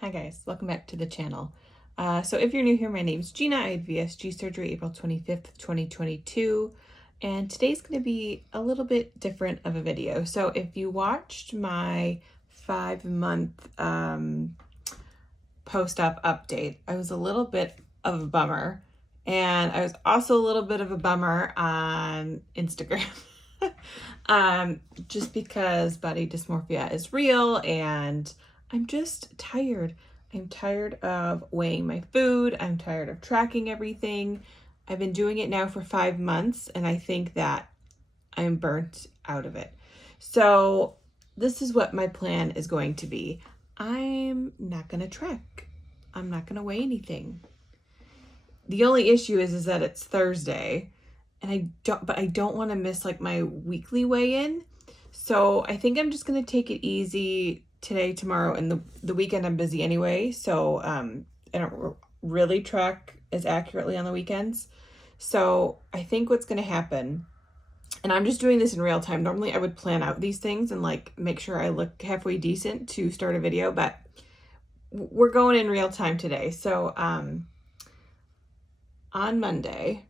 Hi guys, welcome back to the channel. So if you're new here, my name's Gina. I had VSG surgery April 25th, 2022, and today's going to be a little bit different of a video. So if you watched my 5-month post-op update, I was a little bit of a bummer, and I was also a little bit of a bummer on Instagram. Just because body dysmorphia is real and I'm just tired. I'm tired of weighing my food. I'm tired of tracking everything. I've been doing it now for 5 months and I think that I'm burnt out of it. So this is what my plan is going to be. I'm not going to track. I'm not going to weigh anything. The only issue is that it's Thursday and I don't want to miss like my weekly weigh-in. So I think I'm just going to take it easy today, tomorrow, and the weekend I'm busy anyway. So I don't really track as accurately on the weekends. So I think what's going to happen, and I'm just doing this in real time. Normally I would plan out these things and like make sure I look halfway decent to start a video, but we're going in real time today. So on Monday,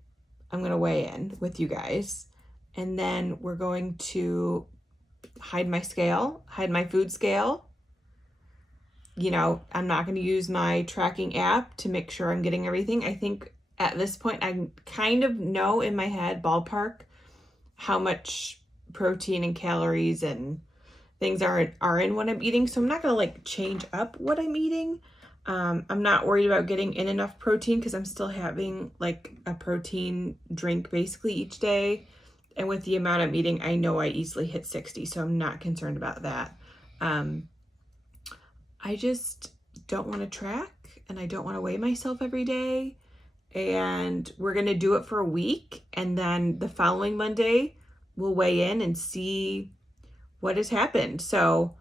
I'm going to weigh in with you guys, and then we're going to hide my food scale. You know, I'm not going to use my tracking app to make sure I'm getting everything. I think at this point, I kind of know in my head, ballpark, how much protein and calories and things are in what I'm eating. So I'm not going to like change up what I'm eating. I'm not worried about getting in enough protein because I'm still having like a protein drink basically each day. And with the amount I'm eating, I know I easily hit 60, so I'm not concerned about that. I just don't want to track and I don't want to weigh myself every day. And we're going to do it for a week. And then the following Monday, we'll weigh in and see what has happened. So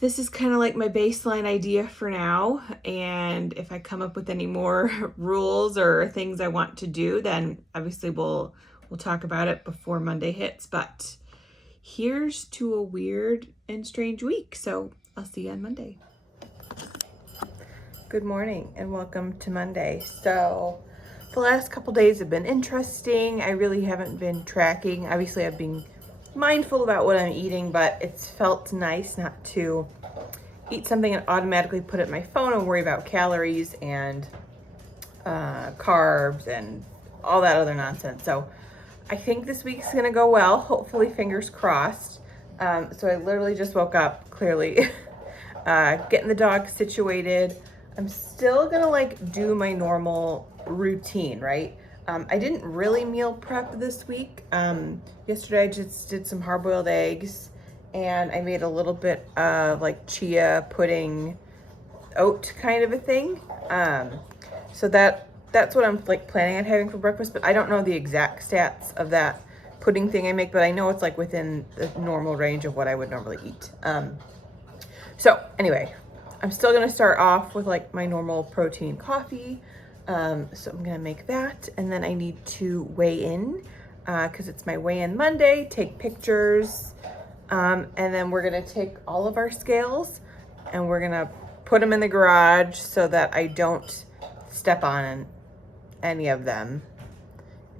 this is kind of like my baseline idea for now. And if I come up with any more rules or things I want to do, then obviously we'll talk about it before Monday hits. But here's to a weird and strange week. So I'll see you on Monday. Good morning and welcome to Monday. So the last couple days have been interesting. I really haven't been tracking. Obviously I've been mindful about what I'm eating, but it's felt nice not to eat something and automatically put it in my phone and worry about calories and carbs and all that other nonsense. So I think this week's gonna go well, hopefully, fingers crossed. So I literally just woke up, clearly, getting the dog situated. I'm still gonna like do my normal routine, right? I didn't really meal prep this week. Yesterday I just did some hard-boiled eggs and I made a little bit of like chia pudding oat kind of a thing. So that's what I'm like planning on having for breakfast, but I don't know the exact stats of that pudding thing I make, but I know it's like within the normal range of what I would normally eat. So anyway, I'm still gonna start off with like my normal protein coffee. So I'm gonna make that, and then I need to weigh in because it's my weigh-in Monday, take pictures, and then we're gonna take all of our scales and we're gonna put them in the garage so that I don't step on any of them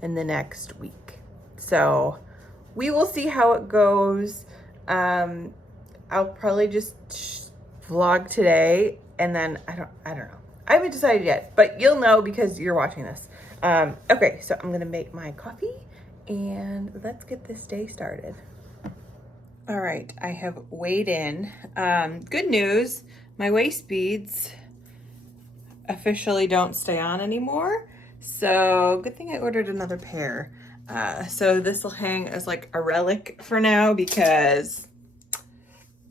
in the next week. So we will see how it goes. I'll probably just vlog today, and then I don't know. I haven't decided yet, but you'll know because you're watching this. Okay, so I'm gonna make my coffee and let's get this day started. All right, I have weighed in. Good news, my waist beads officially don't stay on anymore. So good thing I ordered another pair. So this will hang as like a relic for now because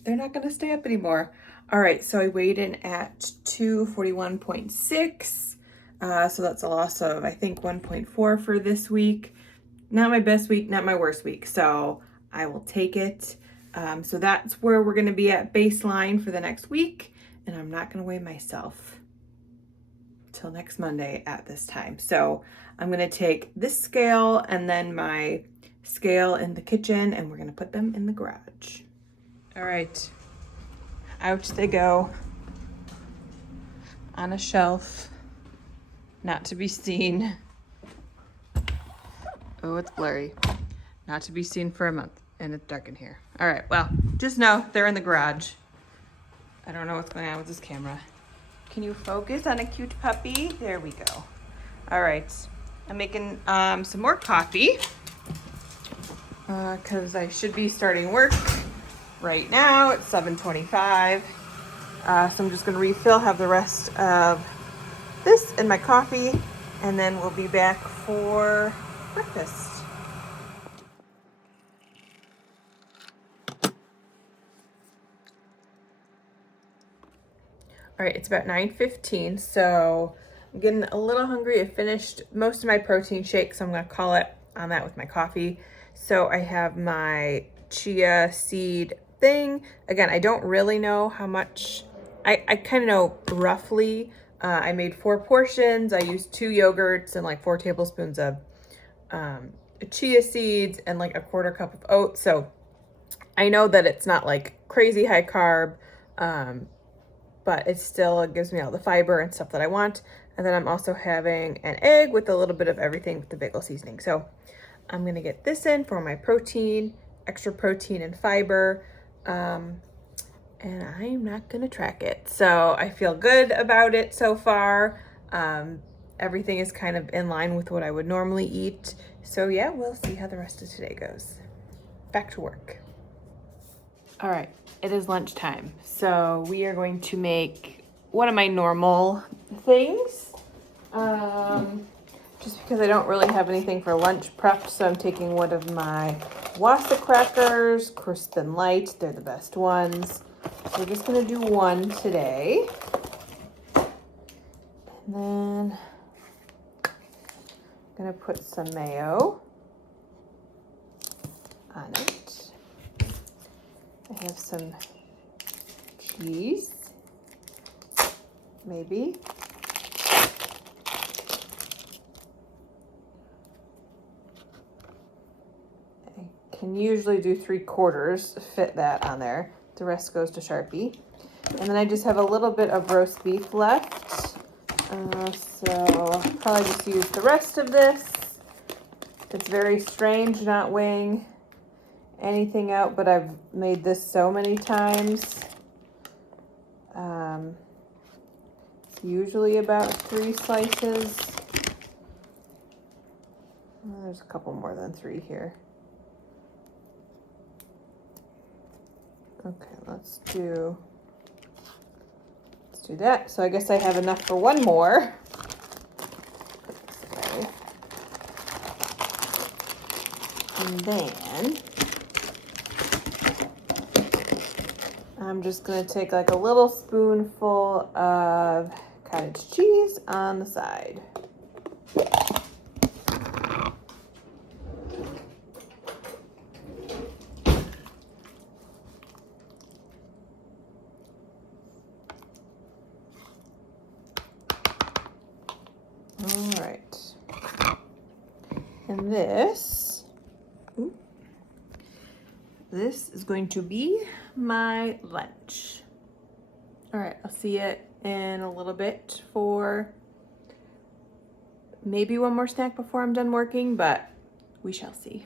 they're not gonna stay up anymore. All right, so I weighed in at 241.6. So that's a loss of, I think, 1.4 for this week. Not my best week, not my worst week. So I will take it. So that's where we're gonna be at baseline for the next week. And I'm not gonna weigh myself till next Monday at this time. So I'm gonna take this scale and then my scale in the kitchen and we're gonna put them in the garage. All right, out they go. on a shelf, not to be seen. Oh, it's blurry. Not to be seen for a month, and it's dark in here. All right, well, just know they're in the garage. I don't know what's going on with this camera. Can you focus on a cute puppy? There we go. All right, I'm making some more coffee because I should be starting work right now. It's 7:25. So I'm just gonna refill, have the rest of this in my coffee, and then we'll be back for breakfast. All right, it's about 9:15, so I'm getting a little hungry. I finished most of my protein shake, so I'm gonna call it on that with my coffee. So I have my chia seed thing. Again, I don't really know how much, I kind of know roughly. I made 4 portions. I used 2 yogurts and like 4 tablespoons of chia seeds and like a 1/4 cup of oats. So I know that it's not like crazy high carb, but it still gives me all the fiber and stuff that I want. And then I'm also having an egg with a little bit of everything with the bagel seasoning. So I'm gonna get this in for my protein, extra protein and fiber. And I'm not gonna track it. So I feel good about it so far. Everything is kind of in line with what I would normally eat. So yeah, we'll see how the rest of today goes. Back to work. All right, it is lunchtime. So we are going to make one of my normal things. Just because I don't really have anything for lunch prepped, so I'm taking one of my Wassa crackers, crisp and light. They're the best ones. So we're just gonna do one today. And then I'm gonna put some mayo on it. I have some cheese, maybe. I can usually do 3/4, fit that on there. The rest goes to Sharpie. And then I just have a little bit of roast beef left. So I'll probably just use the rest of this. It's very strange not weighing anything out, but I've made this so many times. It's usually about 3 slices. Well, there's a couple more than 3 here. Okay, let's do that. So I guess I have enough for one more. Okay. And then I'm just gonna take like a little spoonful of cottage cheese on the side. All right. And this is going to be my lunch. All right, I'll see you in a little bit for maybe one more snack before I'm done working, but we shall see.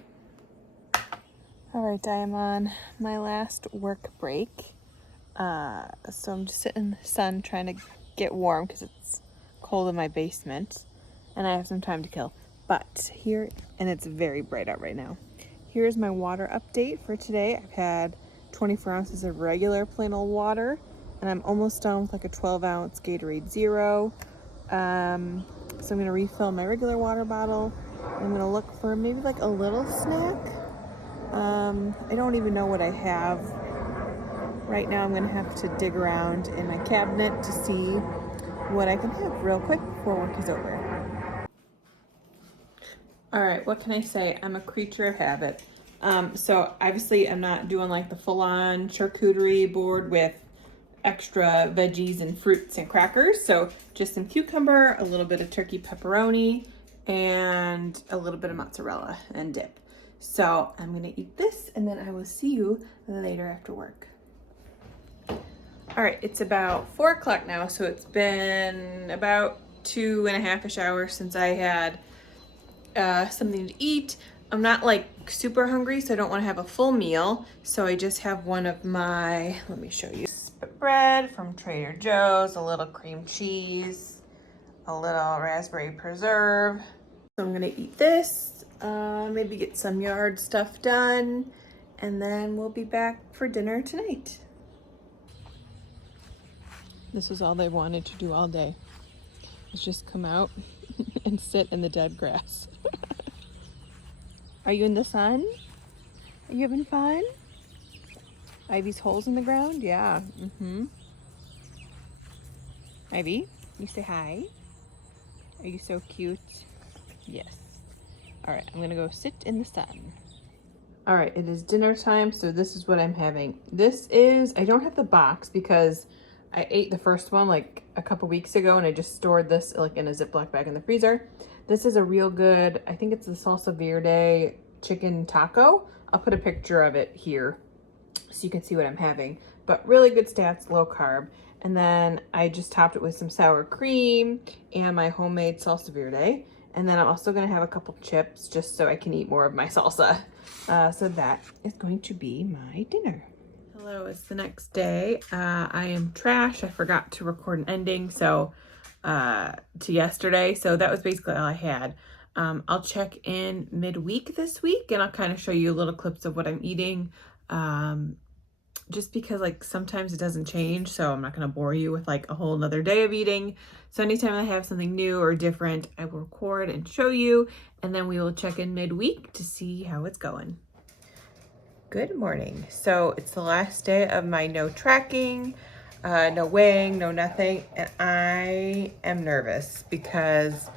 All right, I am on my last work break. So I'm just sitting in the sun trying to get warm because it's cold in my basement and I have some time to kill. But here, and it's very bright out right now. Here's my water update for today. I've had 24 ounces of regular plain old water, and I'm almost done with like a 12-ounce Gatorade Zero. So I'm gonna refill my regular water bottle. I'm gonna look for maybe like a little snack. I don't even know what I have. Right now I'm gonna have to dig around in my cabinet to see what I can have real quick before work is over. All right, what can I say? I'm a creature of habit. So obviously I'm not doing like the full-on charcuterie board with extra veggies and fruits and crackers. So just some cucumber, a little bit of turkey pepperoni, and a little bit of mozzarella and dip. So I'm gonna eat this and then I will see you later after work. All right, it's about 4 o'clock now, so it's been about 2.5-ish hours since I had something to eat. I'm not like super hungry, so I don't want to have a full meal. So I just have one of my, let me show you, bread from Trader Joe's, a little cream cheese, a little raspberry preserve. So I'm gonna eat this, maybe get some yard stuff done, and then we'll be back for dinner tonight. This was all they wanted to do all day, was just come out and sit in the dead grass. Are you in the sun? Are you having fun? Ivy's holes in the ground? Yeah. Ivy, you say hi. Are you so cute? Yes. All right, I'm gonna go sit in the sun. All right, it is dinner time, so this is what I'm having. This is, I don't have the box because I ate the first one like a couple weeks ago and I just stored this like in a Ziploc bag in the freezer. This is a real good, I think it's the Salsa Verde chicken taco. I'll put a picture of it here so you can see what I'm having. But really good stats, low carb. And then I just topped it with some sour cream and my homemade Salsa Verde. And then I'm also gonna have a couple chips just so I can eat more of my salsa. So that is going to be my dinner. Hello, it's the next day. I am trash. I forgot to record an ending to yesterday. So that was basically all I had. I'll check in midweek this week and I'll kind of show you little clips of what I'm eating. Just because like sometimes it doesn't change, so I'm not gonna bore you with like a whole nother day of eating. So anytime I have something new or different, I will record and show you, and then we will check in midweek to see how it's going. Good morning. So it's the last day of my no tracking, no weighing, no nothing, and I am nervous because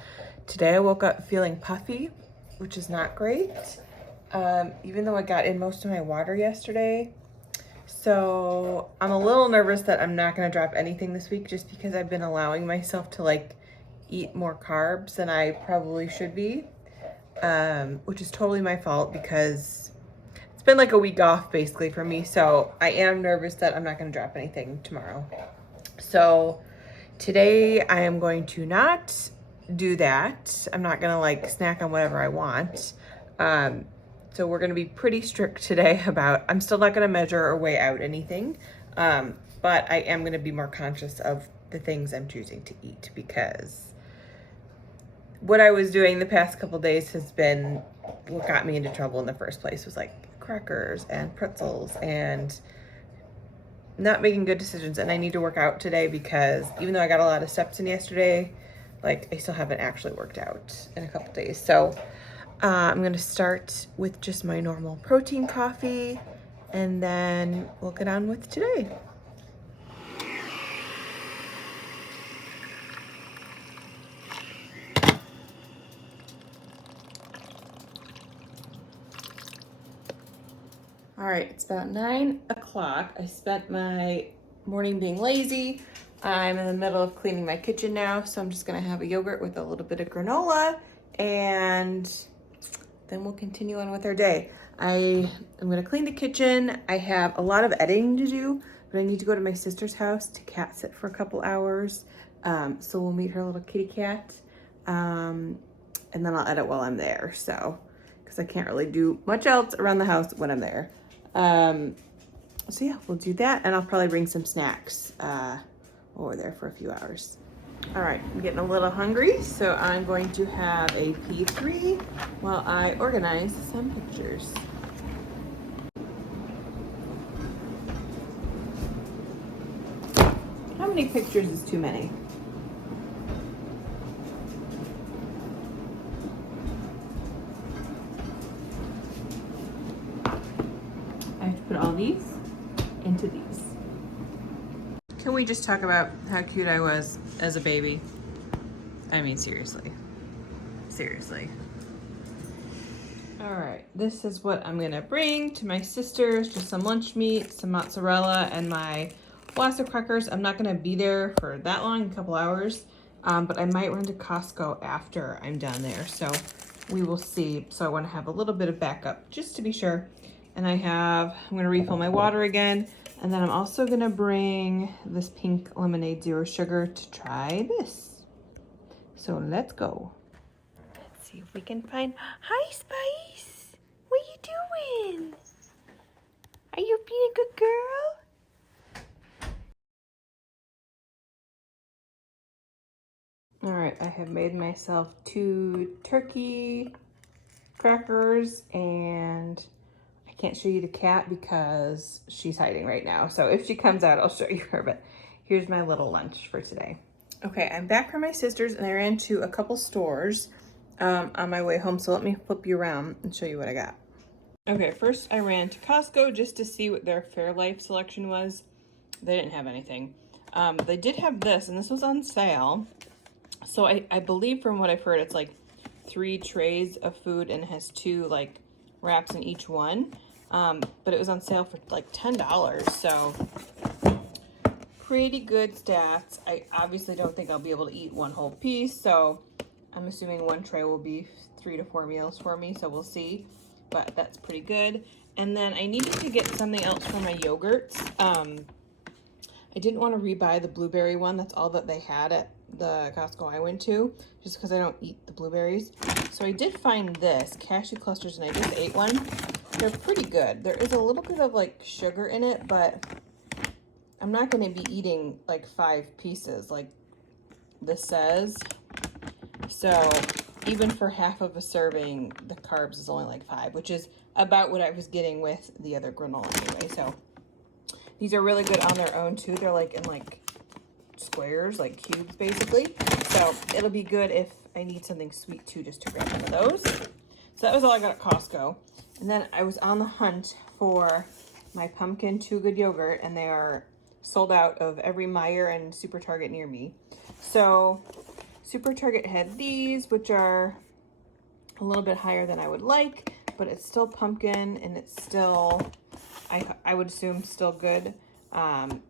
today I woke up feeling puffy, which is not great. Even though I got in most of my water yesterday. So I'm a little nervous that I'm not going to drop anything this week just because I've been allowing myself to like eat more carbs than I probably should be, which is totally my fault because it's been like a week off basically for me. So I am nervous that I'm not going to drop anything tomorrow. So today I am going to not do that. I'm not going to like snack on whatever I want. So we're going to be pretty strict today about, I'm still not going to measure or weigh out anything, but I am going to be more conscious of the things I'm choosing to eat because what I was doing the past couple days has been what got me into trouble in the first place, was like crackers and pretzels and not making good decisions. And I need to work out today because even though I got a lot of steps in yesterday, like I still haven't actually worked out in a couple days. So I'm gonna start with just my normal protein coffee and then we'll get on with today. All right, it's about 9 o'clock. I spent my morning being lazy. I'm in the middle of cleaning my kitchen now, so I'm just gonna have a yogurt with a little bit of granola and then we'll continue on with our day. I'm gonna clean the kitchen. I have a lot of editing to do, but I need to go to my sister's house to cat sit for a couple hours. So we'll meet her little kitty cat. And then I'll edit while I'm there. So, because I can't really do much else around the house when I'm there. So yeah, we'll do that. And I'll probably bring some snacks while we're there for a few hours. All right, I'm getting a little hungry, so I'm going to have a P3 while I organize some pictures. How many pictures is too many? I have to put all these into these. Can we just talk about how cute I was as a baby? I mean, seriously. Seriously. All right, this is what I'm gonna bring to my sister's, just some lunch meat, some mozzarella, and my Wassa crackers. I'm not gonna be there for that long, a couple hours, but I might run to Costco after I'm done there, so we will see. So I wanna have a little bit of backup just to be sure. And I'm gonna refill my water again. And then I'm also gonna bring this pink lemonade zero sugar to try this. So let's go. Let's see if we can find, hi Spice, what you doing? Are you being a good girl? All right, I have made myself 2 turkey crackers, and I can't show you the cat because she's hiding right now. So if she comes out, I'll show you her, but here's my little lunch for today. Okay, I'm back from my sister's and I ran to a couple stores on my way home. So let me flip you around and show you what I got. Okay, first I ran to Costco just to see what their Fairlife selection was. They didn't have anything. They did have this, and this was on sale. So I believe from what I've heard, it's like 3 trays of food and it has 2 like wraps in each one. But it was on sale for like $10. So pretty good stats. I obviously don't think I'll be able to eat one whole piece. So I'm assuming one tray will be 3 to 4 meals for me. So we'll see, but that's pretty good. And then I needed to get something else for my yogurts. I didn't want to rebuy the blueberry one. That's all that they had at the Costco I went to, just because I don't eat the blueberries. So I did find this, cashew clusters, and I just ate one. They're pretty good. There is a little bit of like sugar in it, but I'm not going to be eating like 5 pieces like this says. So even for half of a serving, the carbs is only like 5, which is about what I was getting with the other granola anyway. So these are really good on their own too. They're like in like squares, like cubes basically. So it'll be good if I need something sweet too, just to grab one of those. So that was all I got at Costco. And then I was on the hunt for my pumpkin Too Good yogurt, and they are sold out of every Meijer and Super Target near me. So Super Target had these, which are a little bit higher than I would like, but it's still pumpkin and it's still, I would assume, still good. So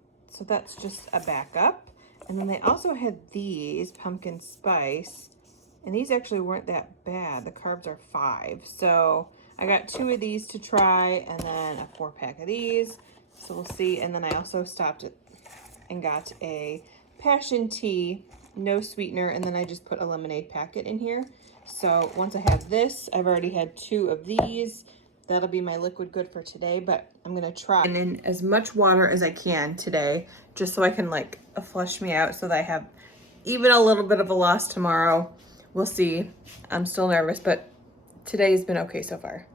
that's just a backup. And then they also had these pumpkin spice, and these actually weren't that bad. The carbs are 5. So I got 2 of these to try, and then a 4-pack of these. So we'll see. And then I also stopped it and got a passion tea, no sweetener, and then I just put a lemonade packet in here. So once I have this, I've already had 2 of these. That'll be my liquid good for today, but I'm gonna try and in as much water as I can today, just so I can like flush me out so that I have even a little bit of a loss tomorrow. We'll see. I'm still nervous, but today's been okay so far.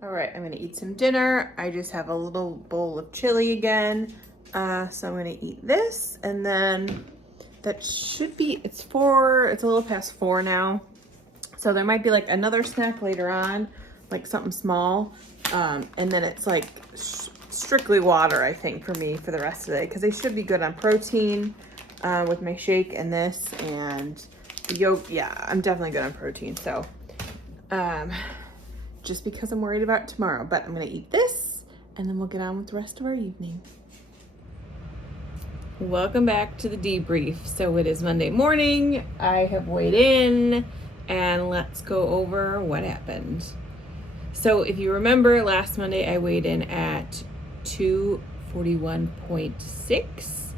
All right, I'm gonna eat some dinner. I just have a little bowl of chili again. So I'm gonna eat this, and then that should be, it's a little past 4 now. So there might be like another snack later on, like something small. And then it's like strictly water, I think, for me for the rest of the day, because they should be good on protein with my shake and this and the yolk. Yeah, I'm definitely good on protein. So just because I'm worried about tomorrow, but I'm gonna eat this and then we'll get on with the rest of our evening. Welcome back to the debrief. So it is Monday morning. I have weighed in, and let's go over what happened. So if you remember, last Monday I weighed in at 241.6,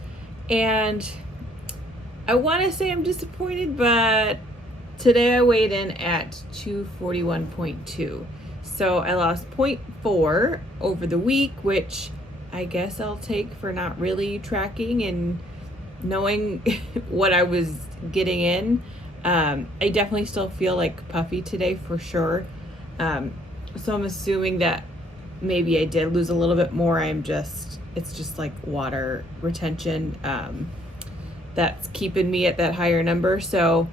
and I want to say I'm disappointed, but today I weighed in at 241.2. So I lost 0.4 over the week, which I guess I'll take for not really tracking and knowing what I was getting in. I definitely still feel like puffy today for sure. So I'm assuming that maybe I did lose a little bit more. It's just like water retention that's keeping me at that higher number. So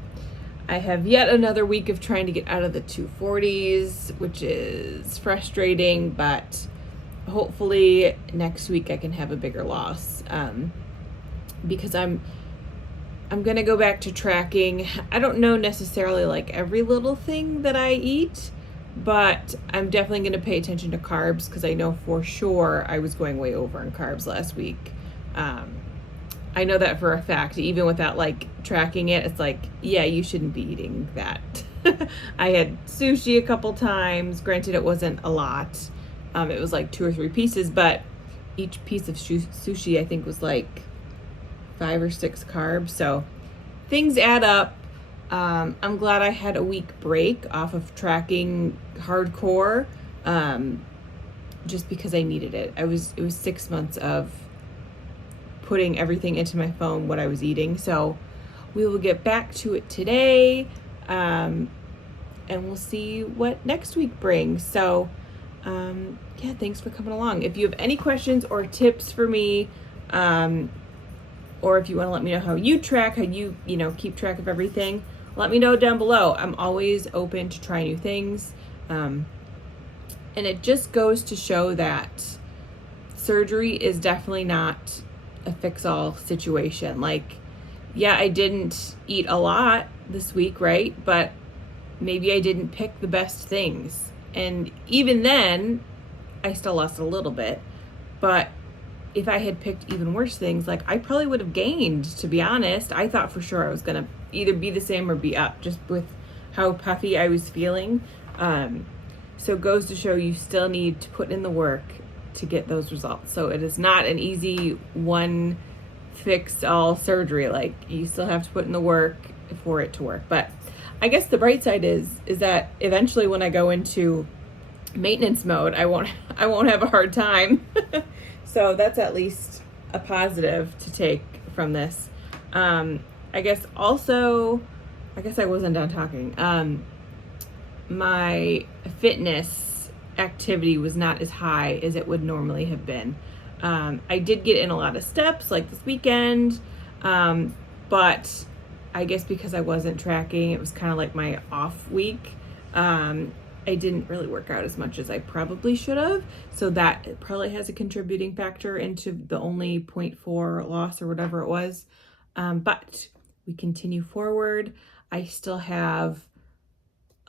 I have yet another week of trying to get out of the 240s, which is frustrating, but hopefully next week I can have a bigger loss, because I'm going to go back to tracking. I don't know necessarily like every little thing that I eat, but I'm definitely going to pay attention to carbs, because I know for sure I was going way over in carbs last week. I know that for a fact. Even without like tracking it, it's like, yeah, you shouldn't be eating that. I had sushi a couple times. Granted, it wasn't a lot. It was like 2 or 3 pieces, but each piece of sushi, I think, was like 5 or 6 carbs. So things add up. I'm glad I had a week break off of tracking hardcore, just because I needed it. It was 6 months of putting everything into my phone, what I was eating. So we will get back to it today, and we'll see what next week brings. So yeah, thanks for coming along. If you have any questions or tips for me, or if you want to let me know how you track, how you keep track of everything, let me know down below. I'm always open to try new things. And it just goes to show that surgery is definitely not a fix-all situation. Like, yeah, I didn't eat a lot this week, right? But maybe I didn't pick the best things. And even then, I still lost a little bit. But if I had picked even worse things, like, I probably would have gained, to be honest. I thought for sure I was going to either be the same or be up, just with how puffy I was feeling. So it goes to show you still need to put in the work to get those results. So it is not an easy one fix all surgery. Like, you still have to put in the work for it to work. But I guess the bright side is that eventually when I go into maintenance mode, I won't have a hard time. So that's at least a positive to take from this. I guess I wasn't done talking. My fitness activity was not as high as it would normally have been. I did get in a lot of steps like this weekend, but I guess because I wasn't tracking, it was kind of like my off week. I didn't really work out as much as I probably should have. So that probably has a contributing factor into the only 0.4 loss or whatever it was. But we continue forward. I still have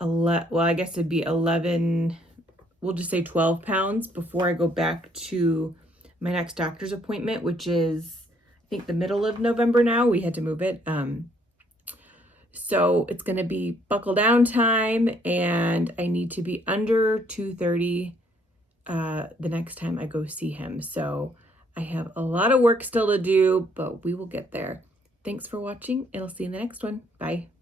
I guess it'd be 11, we'll just say 12 pounds before I go back to my next doctor's appointment, which is, I think, the middle of November now. We had to move it. So it's going to be buckle down time, and I need to be under 230 the next time I go see him. So I have a lot of work still to do, but we will get there. Thanks for watching, and I'll see you in the next one. Bye.